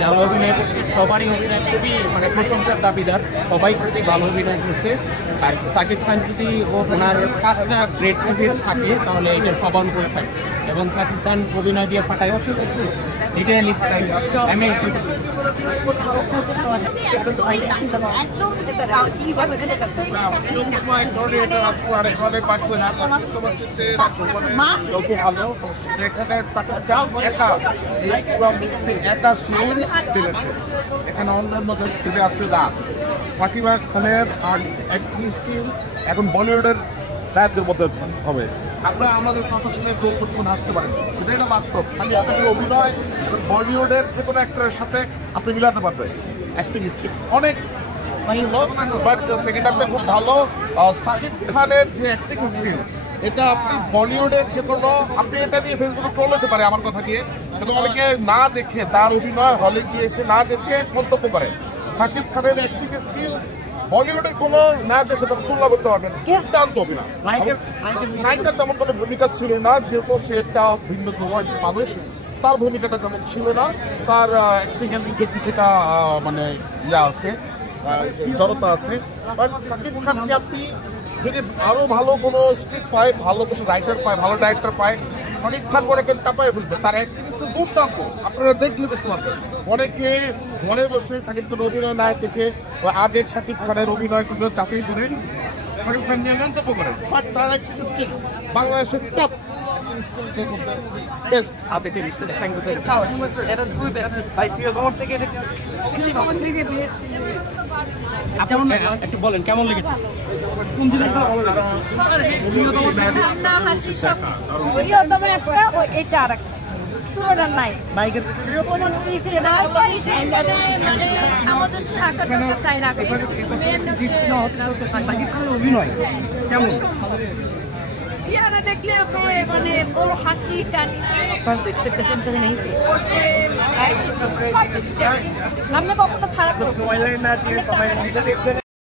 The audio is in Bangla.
যারা অভিনয় করছে সবারই অভিনয় খুবই মানে প্রশংসার দাবিদার, সবাই প্রতি ভালো অভিনয় করছে। আর সাকিব খান যদি ওনার 5টা গ্রেড মুভির থাকে তাহলে এটা সবান করে থাকে, এবং সাকিব খান অভিনয় দিয়ে ফাটায় অবশ্যই এটাই আমি এখানে অন্যান্য আছে না সাকিব খানের অ্যাক্টিং স্কিল এখন বলিউডের রায়দের মধ্যে হবে। আপনারা আমাদের কথা শুনে চোখ করতে আসতে পারেন, এটা বাস্তব। সাকিব খানের অভিনয় বলিউডের যে কোনো অ্যাক্টরের সাথে আপনি মিলাতে পারবেন। অ্যাক্টিং স্কিল অনেক বাট সেকেন্ড হাফটা খুব ভালো। সাকিব খানের যে অ্যাক্টিং স্কিল এটা আপনি বলিউডের যে কোনো আপনি এটা নিয়ে ফেসবুকে চলতে পারে আমার কথা দিয়ে, কিন্তু অনেকে না দেখে তার অভিনয় হলে গিয়ে এসে না দেখে মন্তব্য করে। সাকিব খানের অ্যাক্টিং স্কিল বলিউডের কোনো নায়কের সাথে তুলনা করতে পারবেন, দুর্দান্ত অভিনয়। নায়িকার তেমন কোনো ভূমিকা ছিল না, যেহেতু সে একটা ভিন্ন ধরনের মানুষ, তার ভূমিকাটা তেমন ছিল না। তার অ্যাক্টিং এর দিকে কিছুটা মানে আছে, জড়তা আছে। বাট সাকিব খানকে আপনি যদি আরো ভালো কোনো স্ক্রিপ্ট পায়, ভালো কোনো রাইটার পায়, ভালো ডাইরেক্টর পায়, সাকিব খান পরে কেন চাপায় ফেলবে। তার অ্যাক্টিং স্কিল দুর্দান্ত, আপনারা দেখলে দেখতে পারবেন। অনেকে ঘরে বসে সাকিব খান অভিনয় না দেখে আগের সাকিব খানের অভিনয় কিন্তু চাকরি করে সাকিব খান নিয়ে মন্তব্য করে। বাট তার অ্যাক্টিং স্কিল বাংলাদেশের টপ। একটু বলেন কেমন লেগেছে, কোন জিনিসটা ভালো লেগেছে? অভিনয় কেমন চেহারা দেখলে মানে ওর হাসি আপনি কখনো খারাপ